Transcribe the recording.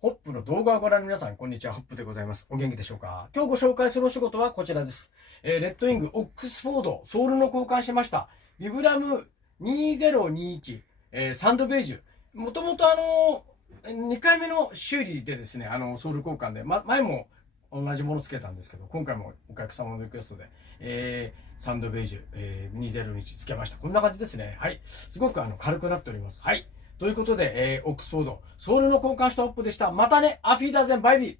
ホップの動画をご覧の皆さん、こんにちは。ホップでございます。お元気でしょうか？今日ご紹介するお仕事はこちらです。レッドウィング、オックスフォード、ソールの交換しました。ビブラム2021、サンドベージュ。もともと2回目の修理でですね、ソール交換で、前も同じものつけたんですけど、今回もお客様のリクエストで、サンドベージュ、2021つけました。こんな感じですね。はい。すごく軽くなっております。はい。ということで、オックスフォード、ソールの交換したホップでした。またね、アフィーダーゼン、バイビー。